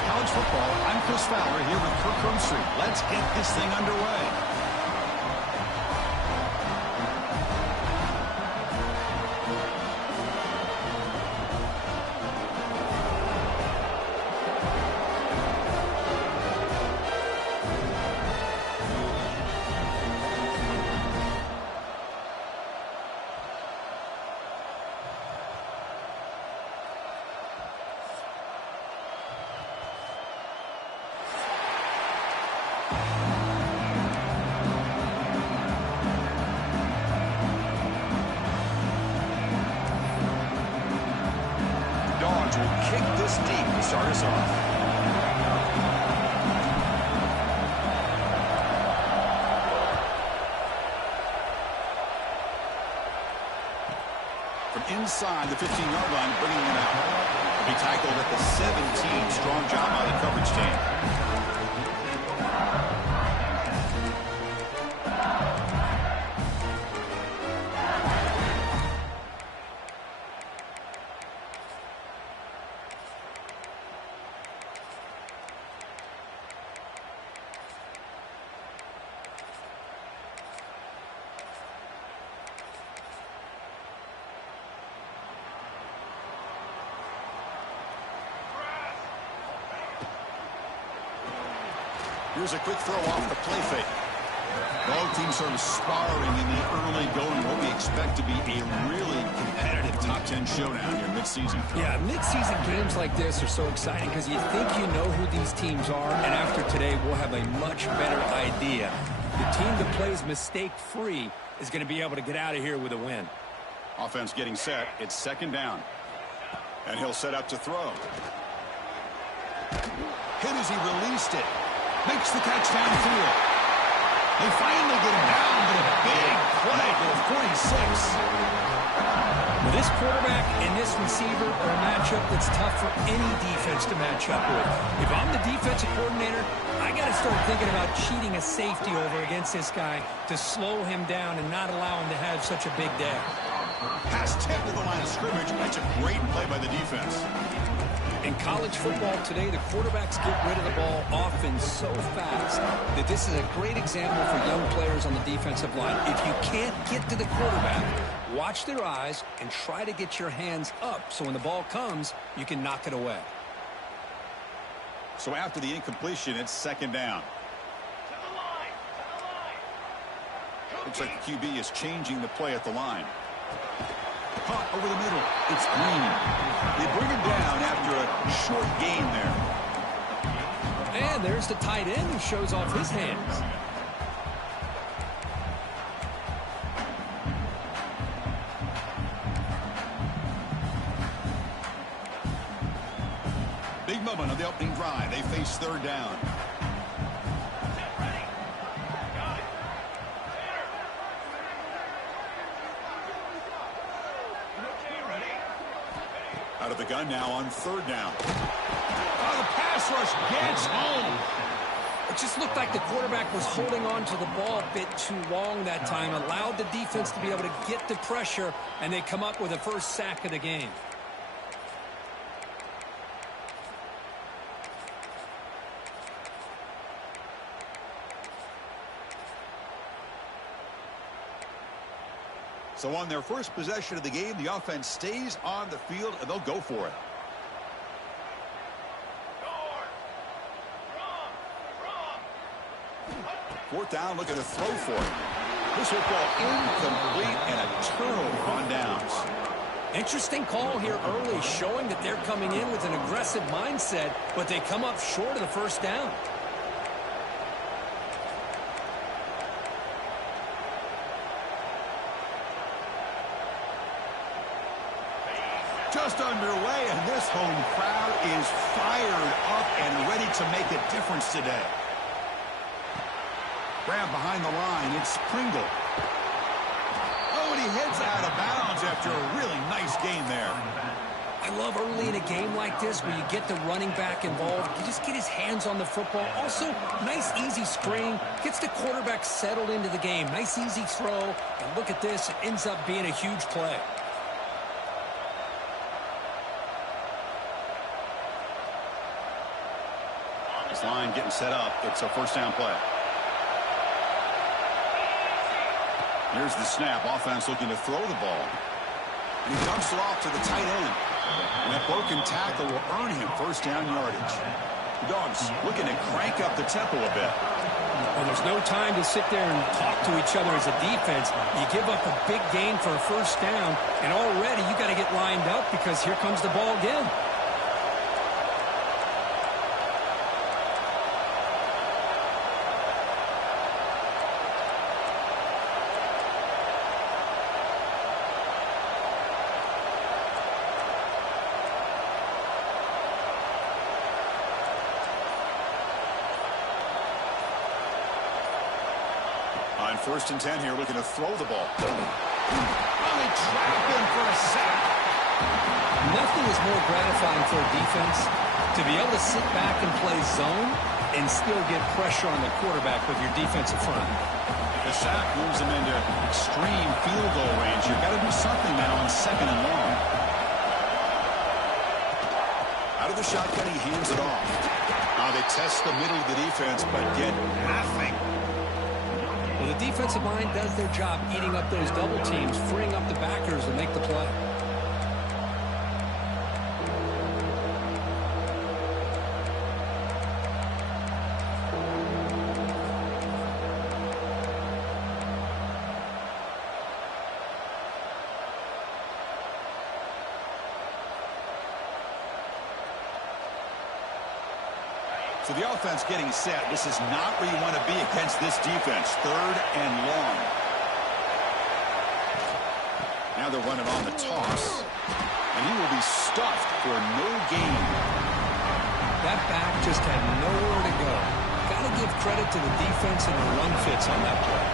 College Football. I'm Chris Fowler here with Kirk Herbstreit. Let's get this thing underway. Will kick this deep to start us off. From inside the 15-yard line, bringing it out. He tackled at the 17. Strong job by the coverage team. Here's a quick throw off the play fake. Both teams sort of sparring in the early going. What we expect to be a really competitive top 10 showdown here mid-season. Yeah, mid-season games like this are so exciting because you think you know who these teams are, and after today we'll have a much better idea. The team that plays mistake-free is going to be able to get out of here with a win. Offense getting set. It's second down. And he'll set up to throw. Hit as he released it. Makes the catch downfield. They finally get him down, but a big play to the 46. With this quarterback and this receiver are a matchup that's tough for any defense to match up with. If I'm the defensive coordinator, I got to start thinking about cheating a safety over against this guy to slow him down and not allow him to have such a big day. Pass tip to the line of scrimmage. That's a great play by the defense. In college football today, the quarterbacks get rid of the ball often so fast that this is a great example for young players on the defensive line. If you can't get to the quarterback, watch their eyes and try to get your hands up so when the ball comes, you can knock it away. So after the incompletion, it's second down. Looks like the QB is changing the play at the line. Caught over the middle. It's Green. They bring him down after a short gain there. And there's the tight end who shows off his hands. Big moment on the opening drive. They face third down. Out of the gun now on third down. Oh, the pass rush gets home. It just looked like the quarterback was holding on to the ball a bit too long that time, allowed the defense to be able to get the pressure, and they come up with the first sack of the game. So on their first possession of the game, the offense stays on the field, and they'll go for it. Fourth down, looking to throw for it. This football incomplete and a turnover on downs. Interesting call here early, showing that they're coming in with an aggressive mindset, but they come up short of the first down. Just underway, and this home crowd is fired up and ready to make a difference today. Grab behind the line, it's Pringle. Oh, and he heads out of bounds after a really nice game there. I love early in a game like this where you get the running back involved. You just get his hands on the football. Also, nice easy screen. Gets the quarterback settled into the game. Nice easy throw. And look at this. It ends up being a huge play. This line getting set up. It's a first down play. Here's the snap. Offense looking to throw the ball. And he dumps it off to the tight end. And that broken tackle will earn him first down yardage. The Dogs looking to crank up the tempo a bit. Well, there's no time to sit there and talk to each other as a defense. You give up a big gain for a first down, and already you got to get lined up because here comes the ball again. On 1st and 10 here, looking to throw the ball. Well, they trap him for a sack. Nothing is more gratifying for a defense to be able to sit back and play zone and still get pressure on the quarterback with your defensive front. The sack moves him into extreme field goal range. You've got to do something now on 2nd and long. Out of the shotgun, he hands it off. Now they test the middle of the defense, but get nothing. Well, the defensive line does their job eating up those double teams, freeing up the backers to make the play. So the offense getting set. This is not where you want to be against this defense. 3rd and long. Now they're running on the toss. And he will be stuffed for no gain. That back just had nowhere to go. Got to give credit to the defense and the run fits on that play.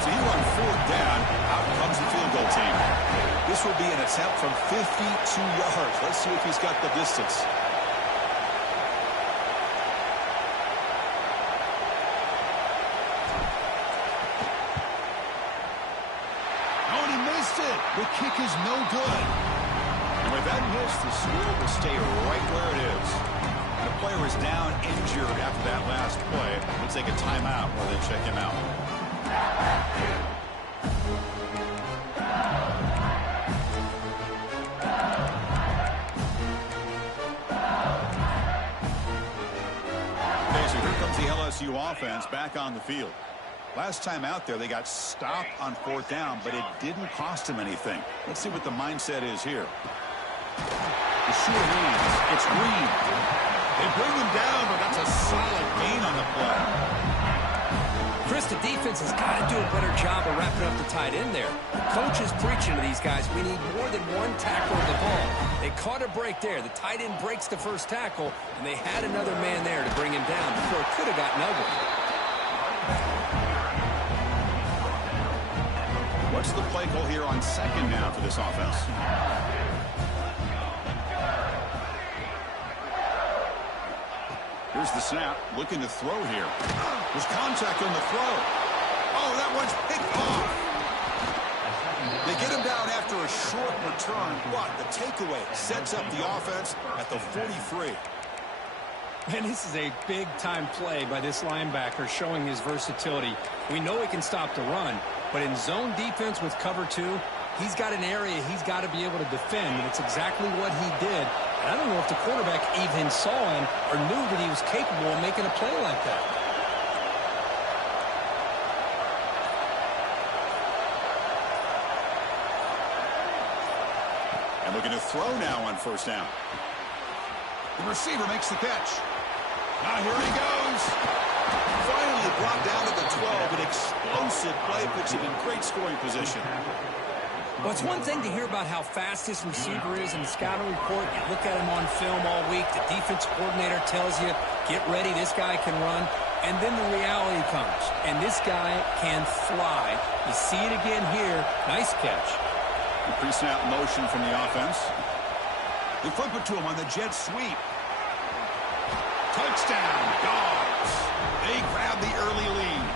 So you on 4th down. Out comes the field goal team. This will be an attempt from 52 yards. Let's see if he's got the distance. The kick is no good. And with that miss, the score will stay right where it is. The player is down injured after that last play. We'll take a timeout while they check him out. Okay, so here comes the LSU offense back on the field. Last time out there, they got stopped on 4th down, but it didn't cost them anything. Let's see what the mindset is here. The short leads. It's Green. They bring him down, but that's a solid gain on the play. Chris, the defense has got to do a better job of wrapping up the tight end there. The coach is preaching to these guys, we need more than one tackle of the ball. They caught a break there. The tight end breaks the first tackle, and they had another man there to bring him down before it could have gotten ugly. What's the play call here on 2nd now for this offense? Here's the snap. Looking to throw here. There's contact on the throw. Oh, that one's picked off. They get him down after a short return, but the takeaway sets up the offense at the 43. And this is a big-time play by this linebacker showing his versatility. We know he can stop the run, but in zone defense with cover 2, he's got an area he's got to be able to defend, and it's exactly what he did. And I don't know if the quarterback even saw him or knew that he was capable of making a play like that. And looking to throw now on 1st down. The receiver makes the catch. Now here he goes. Finally brought down to the 12. An explosive play puts him in great scoring position. Well, it's one thing to hear about how fast this receiver is in the scouting report. You look at him on film all week. The defense coordinator tells you, get ready, this guy can run. And then the reality comes. And this guy can fly. You see it again here. Nice catch. The pre-snap motion from the offense. They flip it to him on the jet sweep. Touchdown, Dogs. They grab the early lead.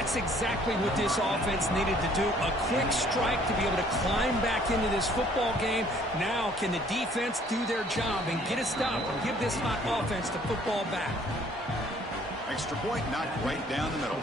That's exactly what this offense needed to do. A quick strike to be able to climb back into this football game. Now can the defense do their job and get a stop and give this hot offense the football back? Extra point knocked right down the middle.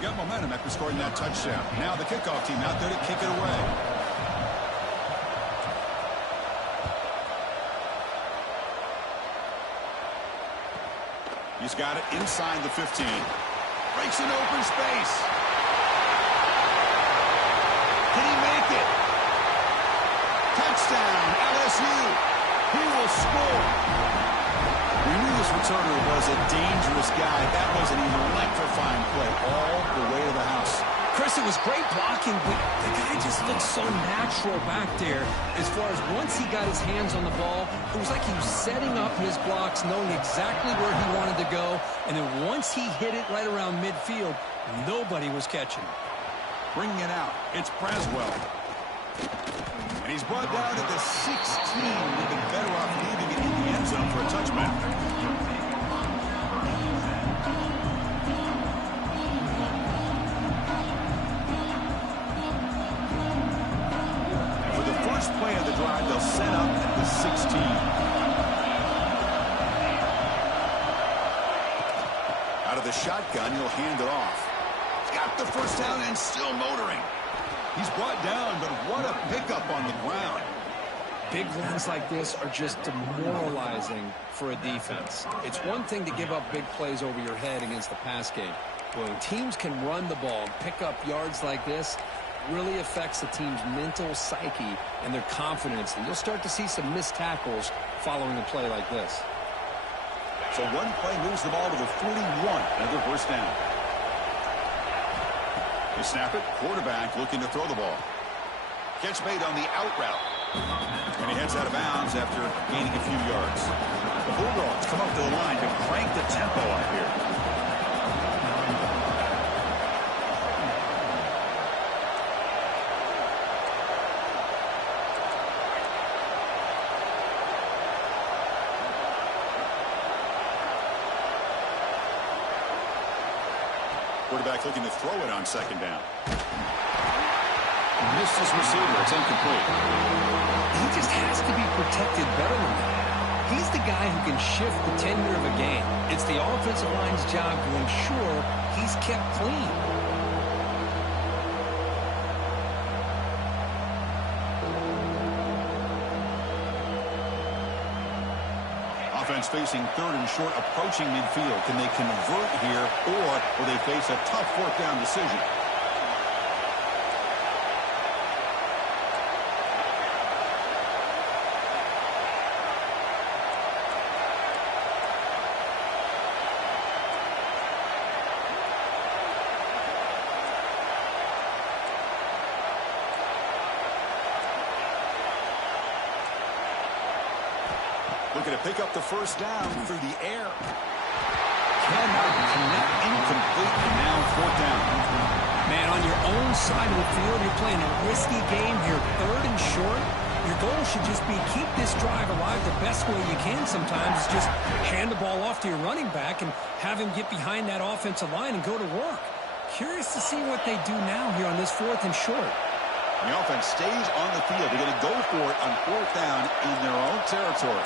Got momentum after scoring that touchdown. Now the kickoff team out there to kick it away. He's got it inside the 15. Breaks an open space. Can he make it? Touchdown, LSU. He will score. We knew this returner was a dangerous guy. That was an electrifying play all the way to the house. Chris, it was great blocking, but the guy just looked so natural back there. As far as once he got his hands on the ball, it was like he was setting up his blocks, knowing exactly where he wanted to go. And then once he hit it right around midfield, nobody was catching it. Bringing it out, it's Braswell. And he's brought down at the 16. We've been better off leaving it in the end zone for a touchback. For the first play of the drive, they'll set up at the 16. Out of the shotgun, he'll hand it off. Got the first down and still motoring. He's brought down, but what a pickup on the ground. Big runs like this are just demoralizing for a defense. It's one thing to give up big plays over your head against the pass game. But when teams can run the ball and pick up yards like this, it really affects the team's mental psyche and their confidence. And you'll start to see some missed tackles following a play like this. So one play moves the ball to the 41. Another first down. They snap it. Quarterback looking to throw the ball. Catch made on the out route. And he heads out of bounds after gaining a few yards. The Bulldogs come up to the line to crank the tempo up here. Quarterback looking to throw it on second down. Missed his receiver. It's incomplete. He just has to be protected better than that. He's the guy who can shift the tenure of a game. It's the offensive line's job to ensure he's kept clean. Offense facing third and short, approaching midfield. Can they convert here, or will they face a tough fourth down decision? Looking to pick up the first down through the air. Cannot connect, incomplete, and now fourth down. Man, on your own side of the field, you're playing a risky game here, third and short. Your goal should just be keep this drive alive the best way you can sometimes. Just hand the ball off to your running back and have him get behind that offensive line and go to work. Curious to see what they do now here on this fourth and short. The offense stays on the field. They're going to go for it on fourth down in their own territory.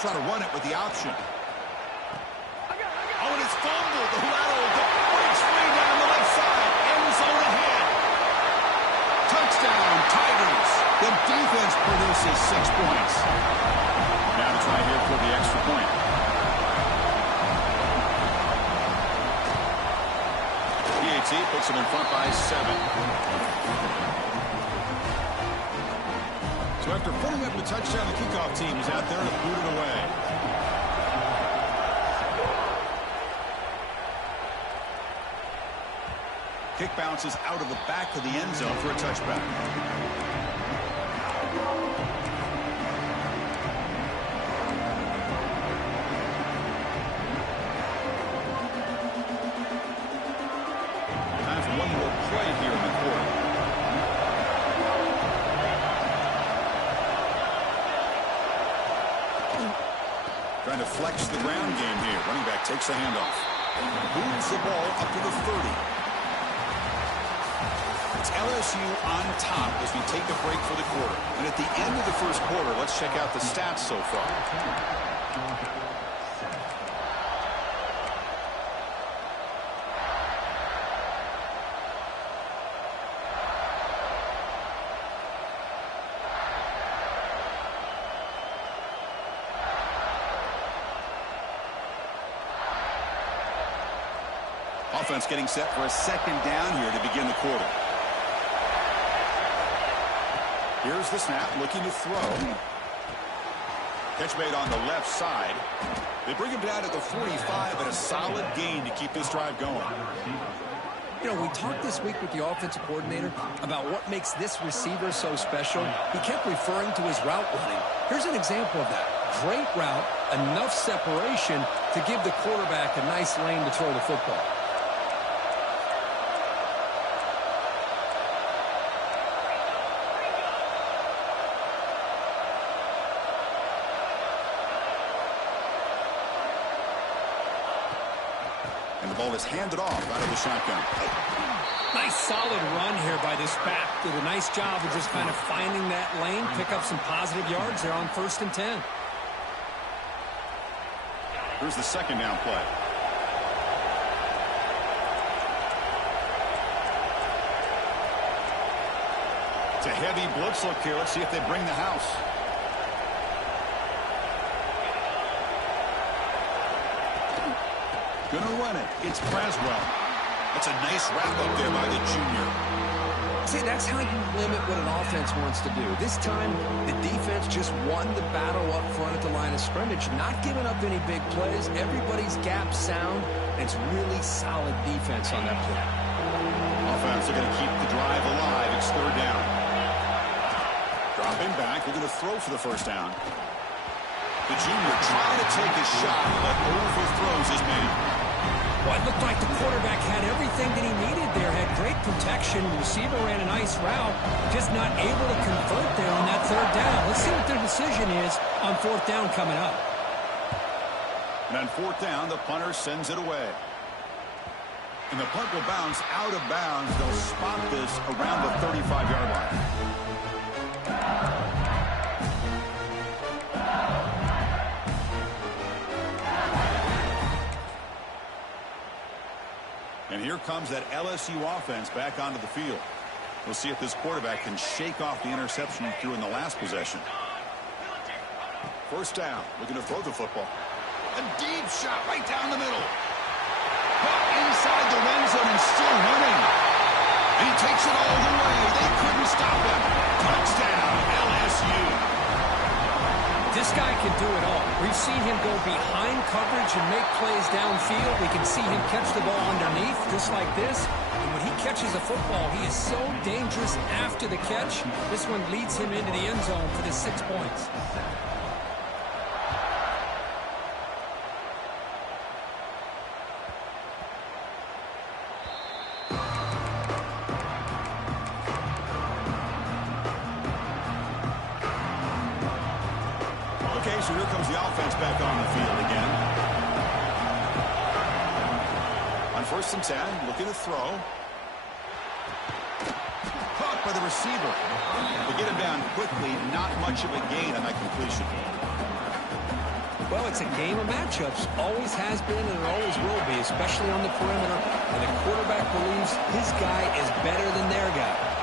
Try to run it with the option. Oh, and it's fumbled. The lateral breaks free down the left side. End zone ahead. Touchdown, Tigers. The defense produces 6 points. Now to try here for the extra point. PAT puts them in front by 7. So after putting up the touchdown, the kickoff team is out there to boot it away. Kick bounces out of the back of the end zone for a touchback. Time for one more play here in the quarter. Trying to flex the ground game here. Running back takes the handoff. Moves the ball up to the 30. It's LSU on top as we take a break for the quarter. And at the end of the first quarter, let's check out the stats so far. Offense getting set for a second down here to begin the quarter. Here's the snap, looking to throw. Catch made on the left side. They bring him down at the 45, but a solid gain to keep this drive going. You know, we talked this week with the offensive coordinator about what makes this receiver so special. He kept referring to his route running. Here's an example of that. Great route, enough separation to give the quarterback a nice lane to throw the football. And the ball is handed off out of the shotgun. Nice solid run here by this back. Did a nice job of just kind of finding that lane, pick up some positive yards there on 1st and 10. Here's the second down play. It's a heavy blitz look here. Let's see if they bring the house. Gonna run it. It's Braswell. That's a nice wrap up there by the junior. See, that's how you limit what an offense wants to do. This time, the defense just won the battle up front at the line of scrimmage, not giving up any big plays. Everybody's gap sound, and it's really solid defense on that play. Offense are going to keep the drive alive. It's third down. Dropping back. They're going to throw for the first down. The junior trying to take a shot, but overthrows his man. Well, it looked like the quarterback had everything that he needed there. Had great protection. The receiver ran a nice route. Just not able to convert there on that third down. Let's see what their decision is on 4th down coming up. And on 4th down, the punter sends it away. And the punt will bounce out of bounds. They'll spot this around the 35-yard line. And here comes that LSU offense back onto the field. We'll see if this quarterback can shake off the interception he threw in the last possession. First down. Looking to throw the football. A deep shot right down the middle. Caught inside the end zone and still running. And he takes it all the way. They couldn't stop him. Touchdown, LSU. This guy can do it all. We've seen him go behind coverage and make plays downfield. We can see him catch the ball underneath, just like this. And when he catches a football, he is so dangerous after the catch. This one leads him into the end zone for the 6 points. Okay, so here comes the offense back on the field again. On 1st and 10, looking to throw. Caught by the receiver. They get him down quickly, not much of a gain on that completion. Well, it's a game of matchups. Always has been and it always will be, especially on the perimeter. And the quarterback believes his guy is better than their guy.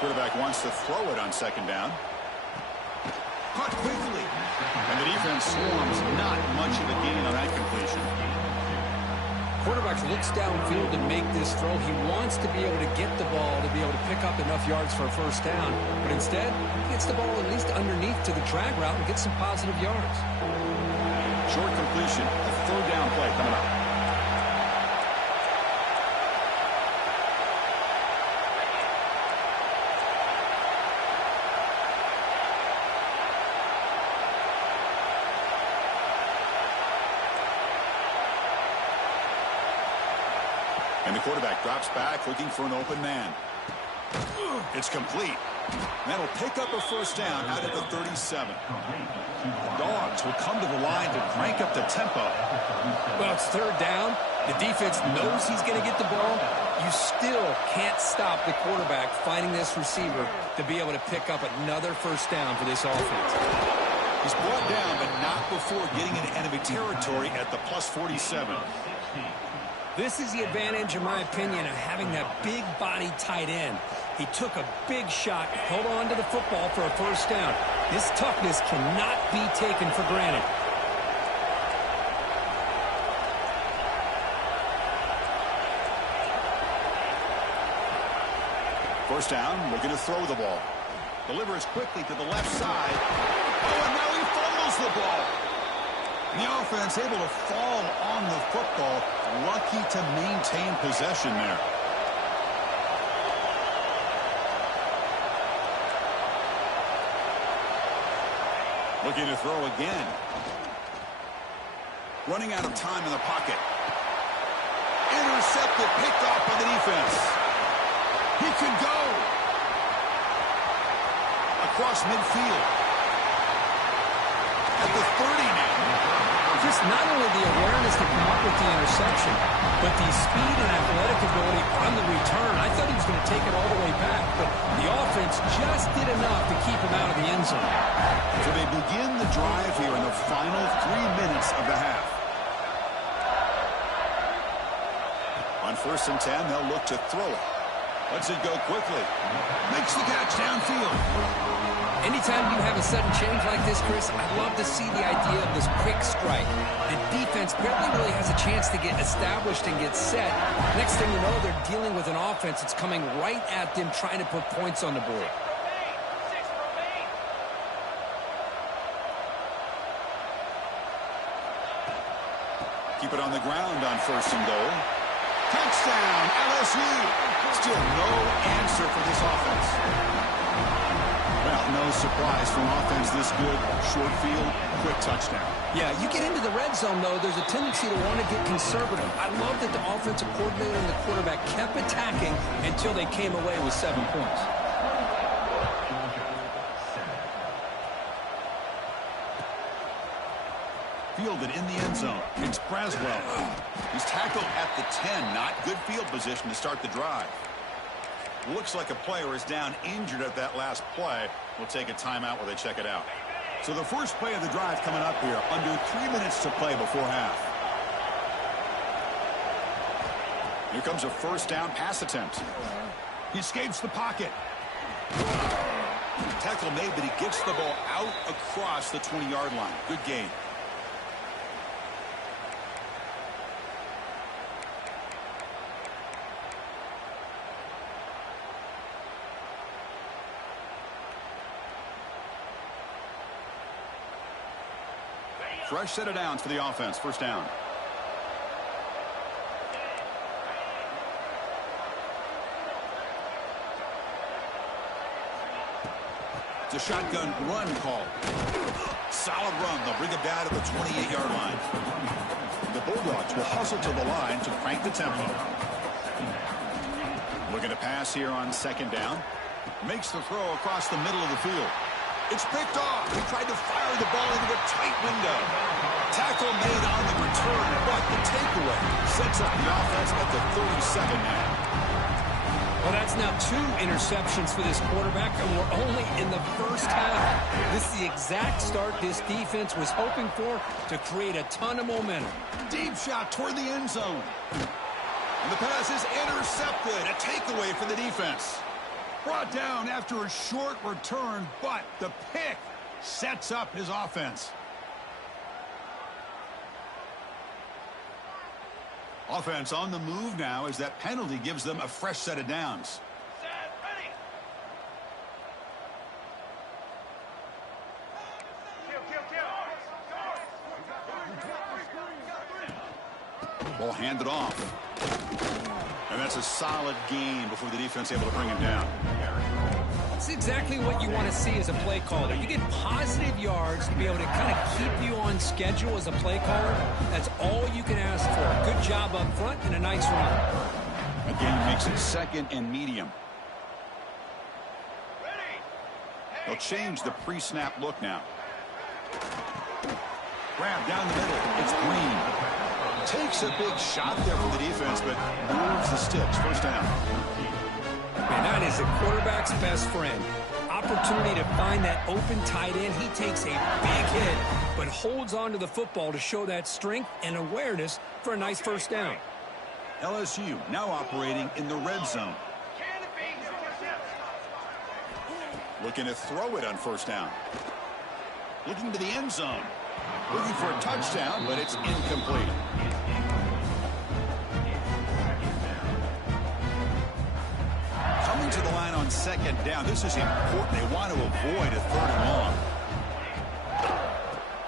Quarterback wants to throw it on 2nd down. Caught quickly. And the defense swarms. Not much of a gain on that completion. Quarterback looks downfield to make this throw. He wants to be able to get the ball to be able to pick up enough yards for a first down. But instead, he gets the ball at least underneath to the drag route and gets some positive yards. Short completion. The third down play coming up. And the quarterback drops back, looking for an open man. It's complete. That'll pick up a first down out at the 37. Dogs will come to the line to crank up the tempo. Well, it's third down. The defense knows he's going to get the ball. You still can't stop the quarterback finding this receiver to be able to pick up another first down for this offense. He's brought down, but not before getting into enemy territory at the plus 47. This is the advantage, in my opinion, of having that big body tight end. He took a big shot, held on to the football for a first down. This toughness cannot be taken for granted. First down, looking to throw the ball. Delivers quickly to the left side. Oh, and now he fumbles the ball. And the offense able to fall on the football. Lucky to maintain possession there. Looking to throw again. Running out of time in the pocket. Intercepted, picked off by the defense. He can go. Across midfield. At the 30 now. Just not only the awareness to come up with the interception, but the speed and athletic ability on the return. I thought he was going to take it all the way back, but the offense just did enough to keep him out of the end zone. So they begin the drive here in the final 3 minutes of the half. On 1st and 10, they'll look to throw it. Lets it go quickly. Makes the catch downfield. Anytime you have a sudden change like this, Chris, I love to see the idea of this quick strike. The defense barely really has a chance to get established and get set. Next thing you know, they're dealing with an offense that's coming right at them, trying to put points on the board. Keep it on the ground on 1st and goal. Touchdown, LSU. Still no answer for this offense. Well, no surprise from offense this good. Short field, quick touchdown. Yeah, you get into the red zone, though, there's a tendency to want to get conservative. I love that the offensive coordinator and the quarterback kept attacking until they came away with 7 points. Fielded in the end zone. It's Braswell. He's tackled at the 10. Not good field position to start the drive. Looks like a player is down injured at that last play. We'll take a timeout while they check it out. So the first play of the drive coming up here. Under 3 minutes to play before half. Here comes a first down pass attempt. He escapes the pocket. Tackle made, but he gets the ball out across the 20-yard line. Good gain. Fresh set of downs for the offense. First down. It's a shotgun run call. Solid run. They'll bring it down to the 28-yard line. The Bulldogs will hustle to the line to crank the tempo. Looking to pass here on 2nd down. Makes the throw across the middle of the field. It's picked off. He tried to fire the ball into a tight window. Tackle made on the return, but the takeaway sets up the offense at the 37 now. Well, that's now 2 interceptions for this quarterback, and we're only in the first half. This is the exact start this defense was hoping for to create a ton of momentum. Deep shot toward the end zone. And the pass is intercepted. A takeaway for the defense. Brought down after a short return, but the pick sets up his offense. Offense on the move now as that penalty gives them a fresh set of downs. Ball handed off. And that's a solid gain before the defense able to bring him down. It's exactly what you want to see as a play caller. You get positive yards to be able to kind of keep you on schedule as a play caller. That's all you can ask for. Good job up front and a nice run. Again, makes it second and medium. They'll change the pre-snap look now. Grab down the middle. It's Green. Takes a big shot there from the defense, but moves the sticks. First down. And that is a quarterback's best friend. Opportunity to find that open tight end. He takes a big hit, but holds on to the football to show that strength and awareness for a nice first down. LSU now operating in the red zone. Looking to throw it on first down. Looking to the end zone. Looking for a touchdown, but it's incomplete. Coming to the line on second down. This is important. They want to avoid a third and long.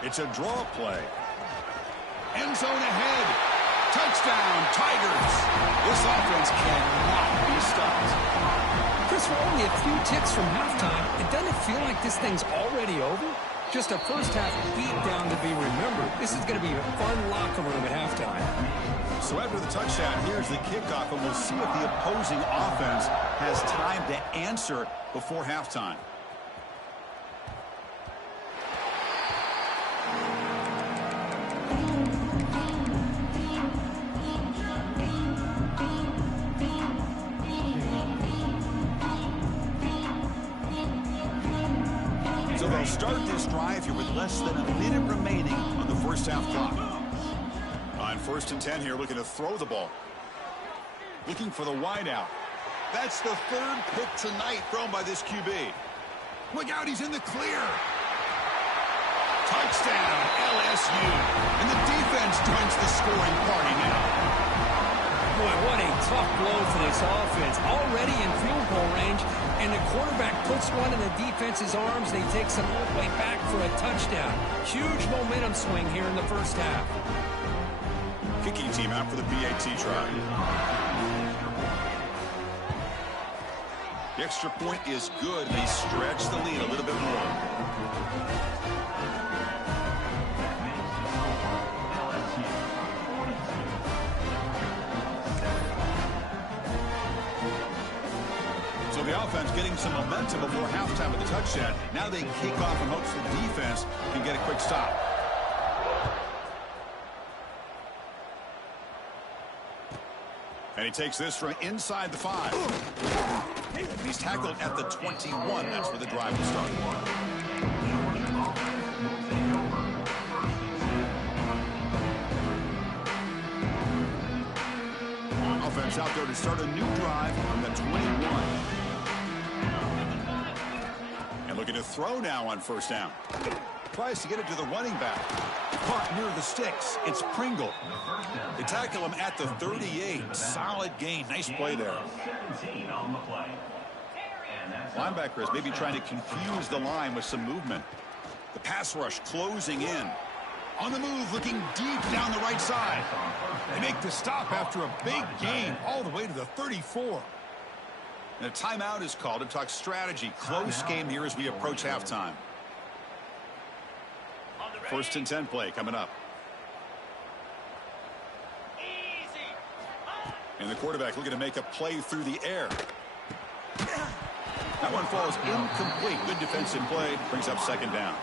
It's a draw play. End zone ahead. Touchdown, Tigers. This offense cannot be stopped. Chris, we're only a few ticks from halftime. It doesn't feel like this thing's already over. Just a first-half beatdown to be remembered. This is going to be a fun locker room at halftime. So after the touchdown, here's the kickoff, and we'll see if the opposing offense has time to answer before halftime. So they'll start this drive here with less than a minute remaining on the first half clock. On 1st and 10 here, looking to throw the ball. Looking for the wideout. That's the third pick tonight thrown by this QB. Look out, he's in the clear. Touchdown, LSU. And the defense joins the scoring party now. Boy, what a tough blow for this offense. Already in field goal range, and the quarterback puts one in the defense's arms. They take some all the way back for a touchdown. Huge momentum swing here in the first half. Kicking team out for the PAT try. The extra point is good. They stretch the lead a little bit more. So the offense getting some momentum before halftime with the touchdown. Now they kick off and hopes the defense can get a quick stop. And he takes this from inside the 5. He's tackled at the 21. That's where the drive will start. Offense out there to start a new drive on the 21. And looking to throw now on first down. Tries to get it to the running back. Caught near the sticks. It's Pringle. They tackle him at the 38. Solid gain. Nice play there. Linebacker is maybe trying to confuse the line with some movement. The pass rush closing in. On the move, looking deep down the right side. They make the stop after a big gain all the way to the 34. And a timeout is called to talk strategy. Close game here as we approach halftime. 1st and 10 play coming up. And the quarterback looking to make a play through the air. That one falls incomplete. Good defensive play. Brings up second down.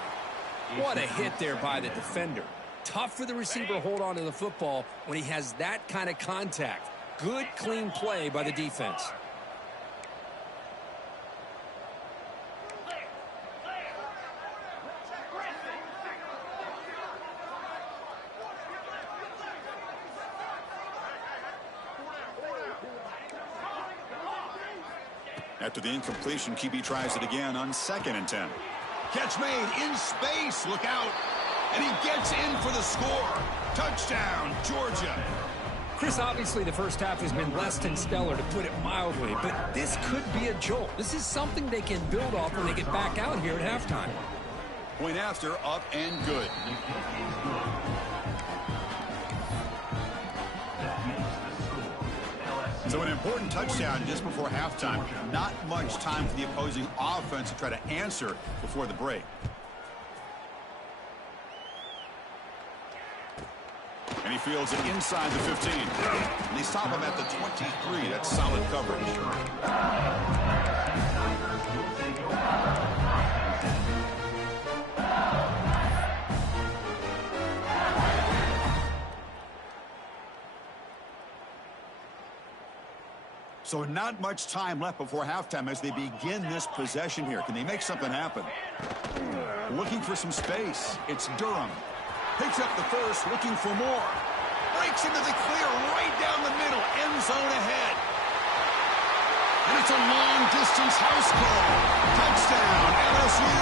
What a hit there by the defender. Tough for the receiver to hold on to the football when he has that kind of contact. Good, clean play by the defense. After the incompletion, QB tries it again on 2nd and 10. Catch made in space. Look out. And he gets in for the score. Touchdown, Georgia. Chris, obviously the first half has been less than stellar, to put it mildly, but this could be a jolt. This is something they can build off when they get back out here at halftime. Point after, up and good. So an important touchdown just before halftime. Not much time for the opposing offense to try to answer before the break. And he fields it inside the 15. And they stop him at the 23. That's solid coverage. So not much time left before halftime as they begin this possession here. Can they make something happen? Looking for some space. It's Durham. Picks up the first, looking for more. Breaks into the clear right down the middle. End zone ahead. And it's a long-distance house call. Touchdown, LSU.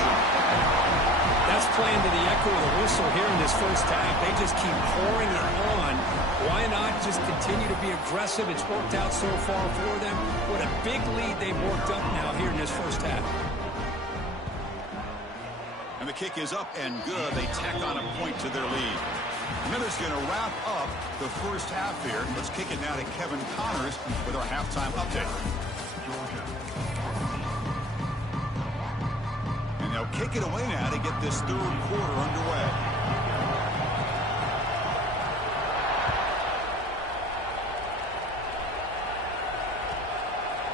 That's playing to the echo of the whistle here in this first half. They just keep pouring it on. Why not just continue to be aggressive? It's worked out so far for them. What a big lead they've worked up now here in this first half. And the kick is up and good. They tack on a point to their lead. Miller's going to wrap up the first half here. Let's kick it now to Kevin Connors with our halftime update. And they'll kick it away now to get this third quarter underway.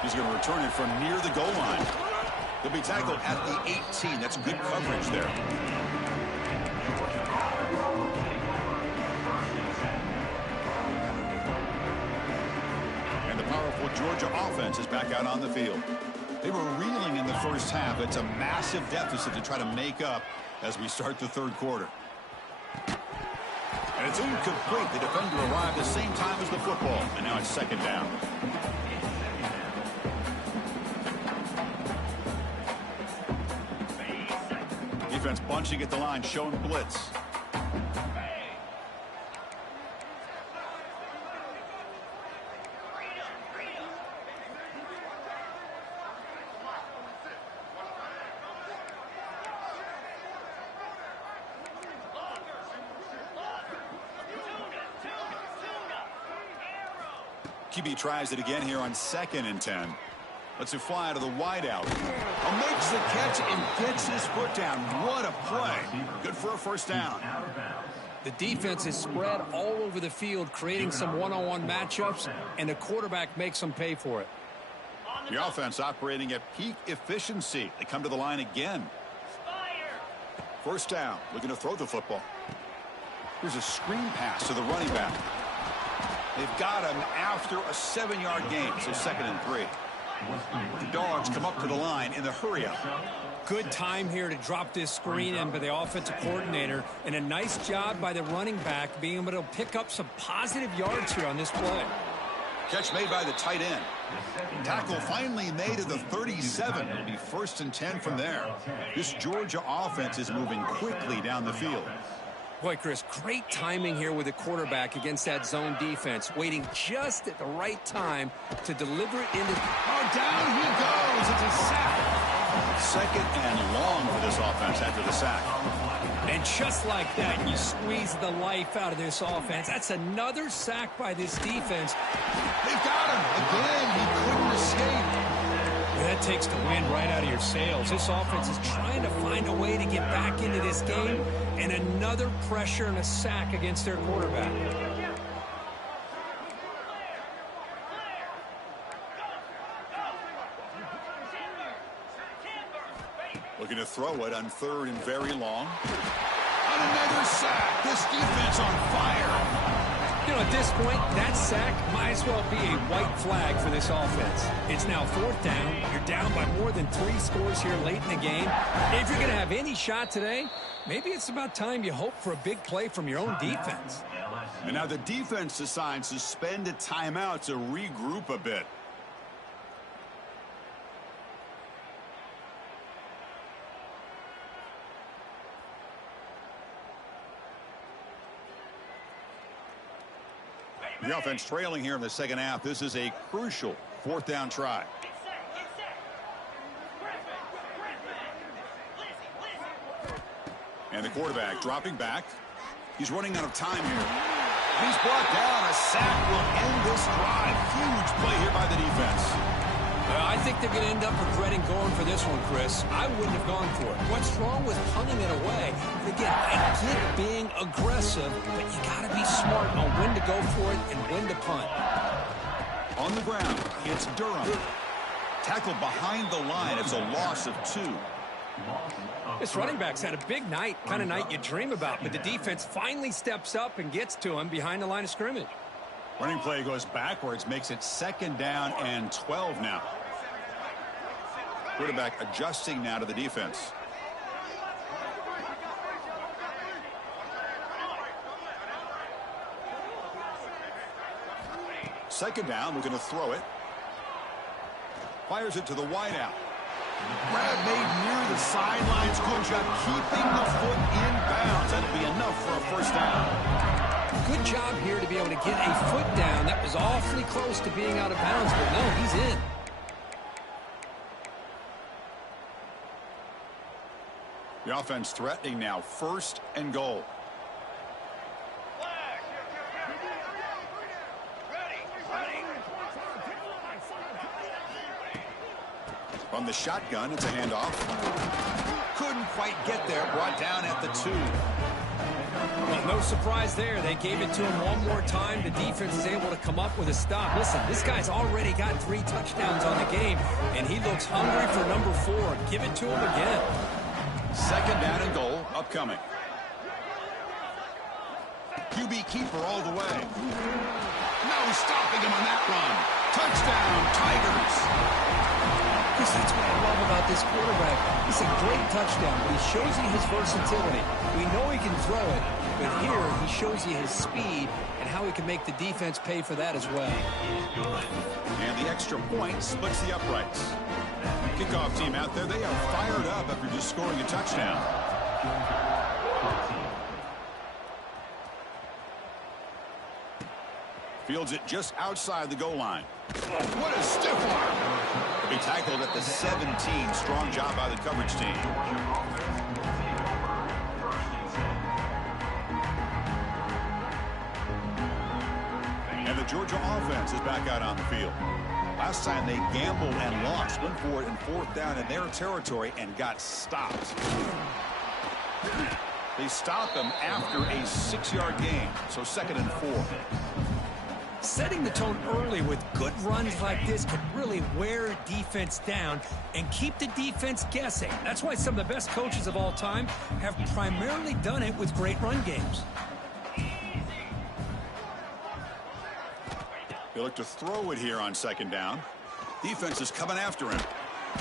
He's going to return it from near the goal line. He'll be tackled at the 18. That's good coverage there. And the powerful Georgia offense is back out on the field. They were reeling in the first half. It's a massive deficit to try to make up as we start the third quarter. And it's incomplete. The defender arrived the same time as the football. And now it's second down. Defense bunching at the line, showing blitz. QB tries it again here on 2nd and 10. Lets it fly out of the wideout. Makes the catch and gets his foot down. What a play. Good for a first down. The defense is spread all over the field, creating some one-on-one matchups, and the quarterback makes them pay for it. The offense operating at peak efficiency. They come to the line again. First down. Looking to throw the football. Here's a screen pass to the running back. They've got him after a 7-yard gain, so 2nd and 3. The Dogs come up to the line in the hurry-up. Good time here to drop this screen in by the offensive coordinator, and a nice job by the running back being able to pick up some positive yards here on this play. Catch made by the tight end. Tackle finally made at the 37. It'll be 1st and 10 from there. This Georgia offense is moving quickly down the field. Boy, Chris, great timing here with the quarterback against that zone defense, waiting just at the right time to deliver it into... Oh, down he goes. It's a sack. 2nd and long for this offense after the sack. And just like that, you squeeze the life out of this offense. That's another sack by this defense. They've got him. Again, he couldn't escape. That takes the wind right out of your sails. This offense is trying to find a way to get back into this game, and another pressure and a sack against their quarterback. Looking to throw it on 3rd and very long. On another sack. This defense on fire. You know, at this point, that sack might as well be a white flag for this offense. It's now 4th down. You're down by more than 3 scores here late in the game. If you're going to have any shot today, maybe it's about time you hope for a big play from your own defense. And now the defense decides to spend a timeout to regroup a bit. The offense trailing here in the second half. This is a crucial fourth down try. And the quarterback dropping back. He's running out of time here. He's brought down. A sack will end this drive. Huge play here by the defense. I think they're going to end up regretting going for this one, Chris. I wouldn't have gone for it. What's wrong with punting it away? Again, I get being aggressive, but you got to be smart on when to go for it and when to punt. On the ground, it's Durham. Tackled behind the line. It's a loss of 2. This running back's had a big night, kind of night you dream about, but the defense finally steps up and gets to him behind the line of scrimmage. Running play goes backwards, makes it 2nd down and 12 now. Quarterback adjusting now to the defense. Second down, we're going to throw it. Fires it to the wideout. Grab made near the sidelines. Good job keeping the foot in bounds. That'll be enough for a first down. Good job here to be able to get a foot down. That was awfully close to being out of bounds, but no, he's in. The offense threatening now. 1st and goal. From the shotgun, it's a handoff. Couldn't quite get there. Brought down at the 2. Well, no surprise there. They gave it to him one more time. The defense is able to come up with a stop. Listen, this guy's already got 3 touchdowns on the game, and he looks hungry for number 4. Give it to him again. 2nd down and goal upcoming. QB keeper all the way. No stopping him on that run. Touchdown, Tigers. That's what I love about this quarterback. It's a great touchdown, but he shows you his versatility. We know he can throw it, but here he shows you his speed and how he can make the defense pay for that as well. And the extra point splits the uprights. Kickoff team out there, they are fired up after just scoring a touchdown. Fields it just outside the goal line. What a stiff arm. He'll be tackled at the 17. Strong job by the coverage team. And the Georgia offense is back out on the field. Last time they gambled and lost. Went for it in 4th down in their territory and got stopped. They stopped them after a 6-yard gain. So 2nd and 4. Setting the tone early with good runs like this can really wear a defense down and keep the defense guessing. That's why some of the best coaches of all time have primarily done it with great run games. They look to throw it here on 2nd down. Defense is coming after him.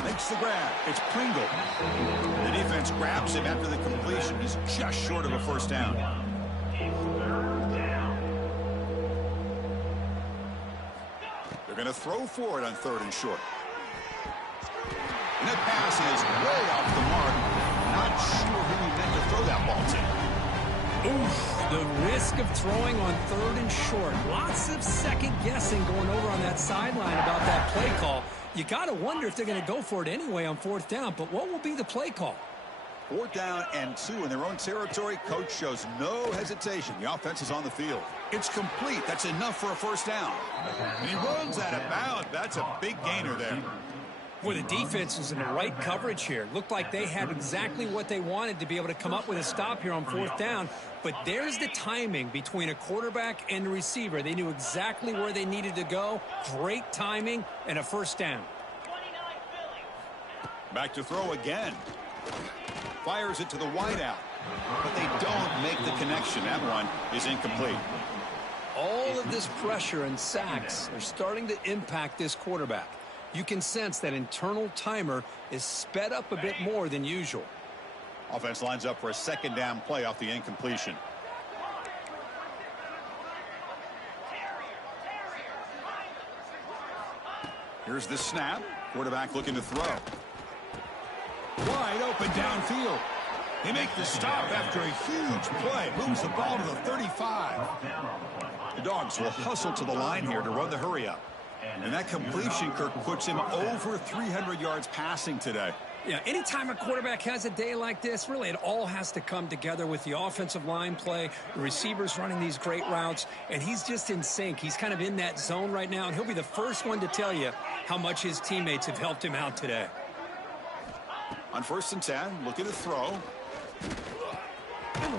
Makes the grab. It's Pringle. The defense grabs him after the completion. He's just short of a first down. They're going to throw for it on 3rd and short. And that pass is way off the mark. Not sure who he meant to throw that ball to. Oof, the risk of throwing on 3rd and short. Lots of second guessing going over on that sideline about that play call. You got to wonder if they're going to go for it anyway on 4th down, but what will be the play call? 4th down and 2 in their own territory. Coach shows no hesitation. The offense is on the field. It's complete. That's enough for a first down. And he runs out of bounds. That's a big gainer there. Well, the defense was in the right coverage here. Looked like they had exactly what they wanted to be able to come up with a stop here on 4th down. But there's the timing between a quarterback and a receiver. They knew exactly where they needed to go. Great timing and a first down. Back to throw again. Fires it to the wideout. But they don't make the connection. That one is incomplete. All of this pressure and sacks are starting to impact this quarterback. You can sense that internal timer is sped up a bit more than usual. Offense lines up for a 2nd down play off the incompletion. Here's the snap. Quarterback looking to throw. Wide open downfield. They make the stop after a huge play. Moves the ball to the 35. The Dogs will hustle to the line here to run the hurry up. And that completion, Kirk, puts him over 300 yards passing today. Yeah, anytime a quarterback has a day like this, really it all has to come together with the offensive line play, the receivers running these great routes, and he's just in sync. He's kind of in that zone right now, and he'll be the first one to tell you how much his teammates have helped him out today. On 1st and 10, looking to throw.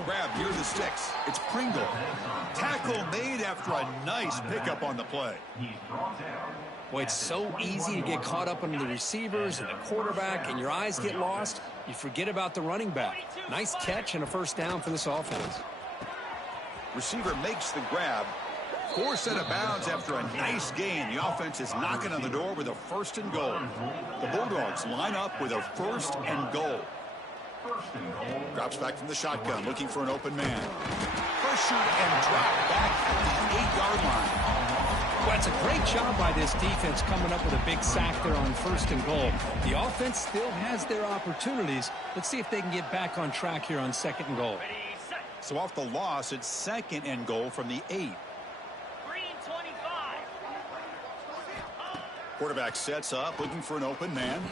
Grab near the sticks. It's Pringle. Tackle made after a nice pickup on the play. Boy, it's so easy to get caught up under the receivers and the quarterback, and your eyes get lost. You forget about the running back. Nice catch and a first down for this offense. Receiver makes the grab. Forced out of bounds after a nice gain. The offense is knocking on the door with a 1st and goal. The Bulldogs line up with a 1st and goal. Drops back from the shotgun, looking for an open man. Pressured and dropped back at the 8-yard line. Well, it's a great job by this defense coming up with a big sack there on 1st and goal. The offense still has their opportunities. Let's see if they can get back on track here on 2nd and goal. So off the loss, it's 2nd and goal from the 8. Quarterback sets up, looking for an open man.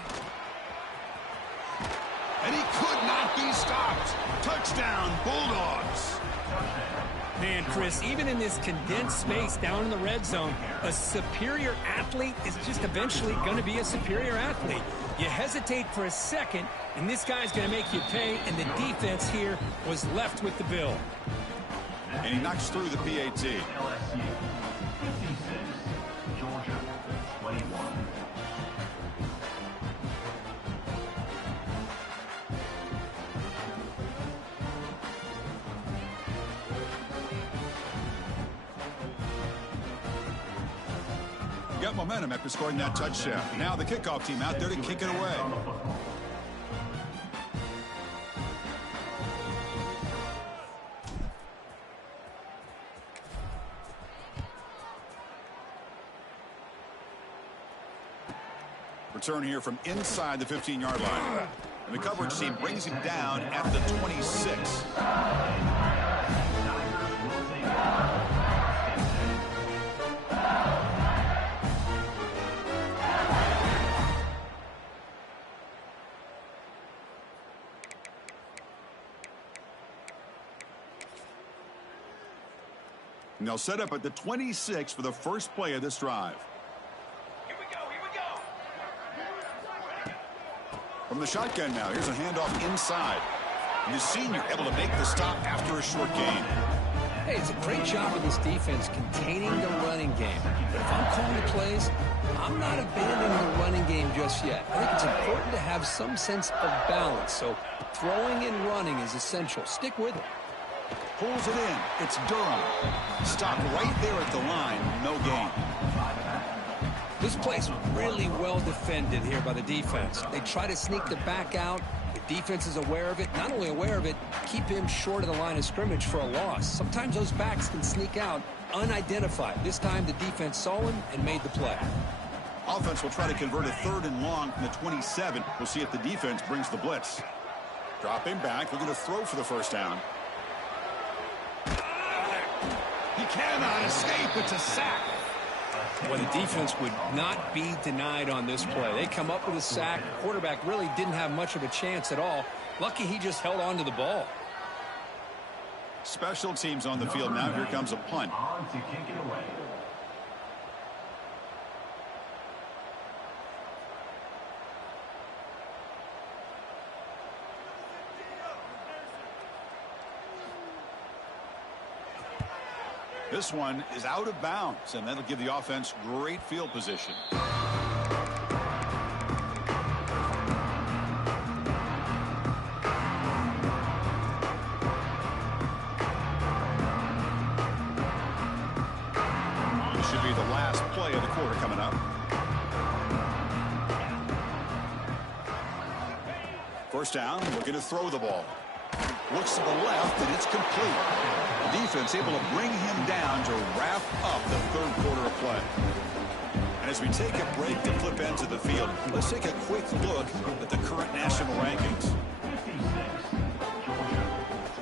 And he could not be stopped. Touchdown, Bulldogs. Man, Chris, even in this condensed space down in the red zone, a superior athlete is just eventually going to be a superior athlete. You hesitate for a second, and this guy's going to make you pay, and the defense here was left with the bill. And he knocks through the PAT. LSU, 56, Georgia, 21. Got momentum after scoring that touchdown. Now the kickoff team out there to kick it away. Return here from inside the 15-yard line. And the coverage team brings him down at the 26. And they'll set up at the 26 for the first play of this drive. Here we go. From the shotgun now, here's a handoff inside. And the senior able to make the stop after a short gain. Hey, it's a great job of this defense containing the running game. But if I'm calling the plays, I'm not abandoning the running game just yet. I think it's important to have some sense of balance. So throwing and running is essential. Stick with it. Pulls it in. It's Durham. Stop right there at the line. No gain. This play's really well defended here by the defense. They try to sneak the back out. The defense is aware of it. Not only aware of it, keep him short of the line of scrimmage for a loss. Sometimes those backs can sneak out unidentified. This time the defense saw him and made the play. Offense will try to convert a 3rd and long from the 27. We'll see if the defense brings the blitz. Dropping back. We're going to throw for the first down. He cannot escape. It's a sack. Well, the defense would not be denied on this play. They come up with a sack. The quarterback really didn't have much of a chance at all. Lucky he just held on to the ball. Special teams on the field now. Here comes a punt. On to kick it away. This one is out of bounds, and that'll give the offense great field position. This should be the last play of the quarter coming up. First down, looking to throw the ball. Looks to the left, and it's complete. The defense able to bring him down to wrap up the 3rd quarter of play. And as we take a break to flip ends of the field, let's take a quick look at the current national rankings. 56, Georgia,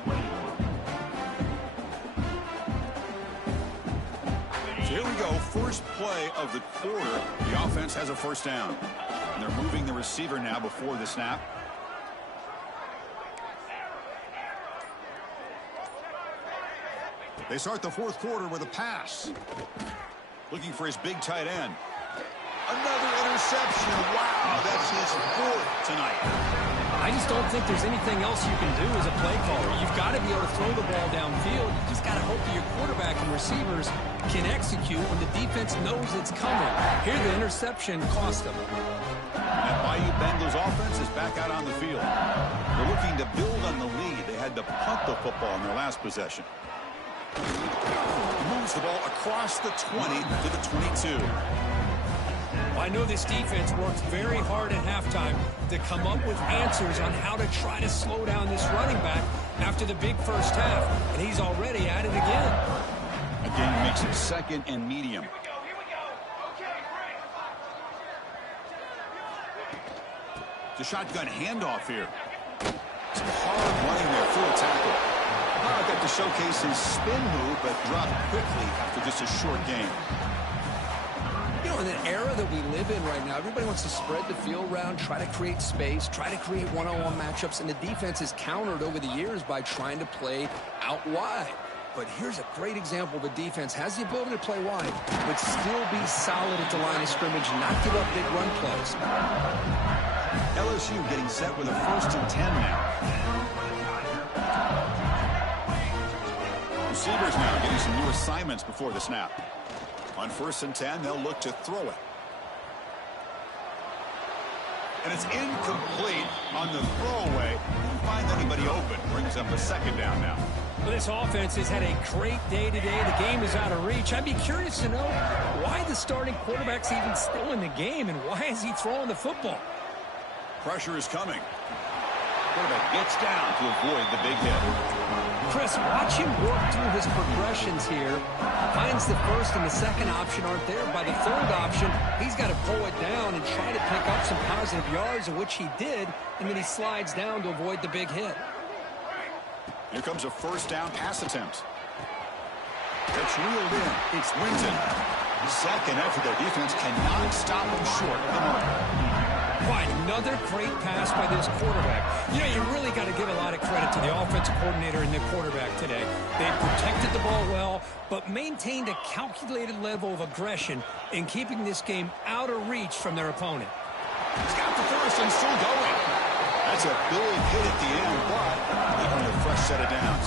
21. we go. First play of the quarter. The offense has a first down. And they're moving the receiver now before the snap. They start the fourth quarter with a pass. Looking for his big tight end. Another interception. Wow, that's his fourth tonight. I just don't think there's anything else you can do as a play caller. You've got to be able to throw the ball downfield. You just got to hope that your quarterback and receivers can execute when the defense knows it's coming. Here, the interception cost them. And Bayou Bengals offense is back out on the field. They're looking to build on the lead. They had to punt the football in their last possession. Moves the ball across the 20 to the 22. I know this defense worked very hard at halftime to come up with answers on how to try to slow down this running back after the big first half, and he's already at it again. Again, makes it second and medium. The shotgun handoff here. Some hard running there, full tackle. Got to showcase his spin move, but dropped quickly after just a short game. You know, in an era that we live in right now, everybody wants to spread the field around, try to create space, try to create one-on-one matchups, and the defense is countered over the years by trying to play out wide. But here's a great example of a defense has the ability to play wide, but still be solid at the line of scrimmage, not give up big run plays. LSU getting set with a 1st and 10 now. Receivers now getting some new assignments before the snap. On 1st and 10, they'll look to throw it. And it's incomplete on the throwaway. Didn't find anybody open. Brings up a 2nd down now. Well, this offense has had a great day today. The game is out of reach. I'd be curious to know why the starting quarterback's even still in the game and why is he throwing the football? Pressure is coming. Quarterback gets down to avoid the big hit. Chris, watch him work through his progressions here. Finds the first and the second option aren't there. By the third option, he's got to pull it down and try to pick up some positive yards, of which he did, and then he slides down to avoid the big hit. Here comes a 1st down pass attempt. It's reeled in. It's Winton. Second effort. Their defense cannot stop him short of the mark. Quite another great pass by this quarterback. You know, you really got to give a lot of credit to the offensive coordinator and the quarterback today. They protected the ball well, but maintained a calculated level of aggression in keeping this game out of reach from their opponent. He's got the first and still going. That's a big hit at the end, but they earned a fresh set of downs.